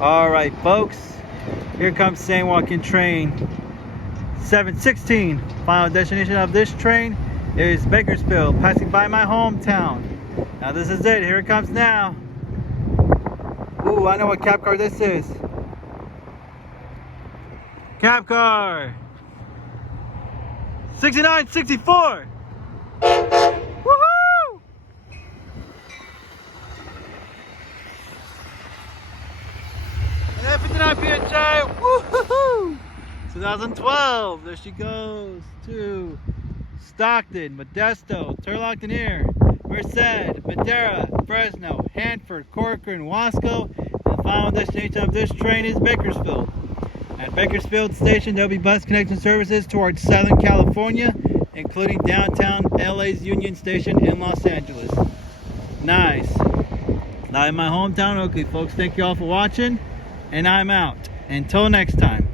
All right, folks, here comes San Joaquin train 716. Final destination of this train is Bakersfield, passing by my hometown. Now this is it. Here it comes now. Ooh, I know what Cabcar this is. Cabcar 6964. Woohoo! And then 59 PHI. Woohoo! 2012. There she goes to Stockton, Modesto, Turlock-Deneer, Merced, Madera, Fresno, Hanford, Corcoran, Wasco, and the final destination of this train is Bakersfield. At Bakersfield Station, there will be bus connection services towards Southern California, including downtown LA's Union Station in Los Angeles. Nice. Not in my hometown. Okay, folks, thank you all for watching, and I'm out. Until next time.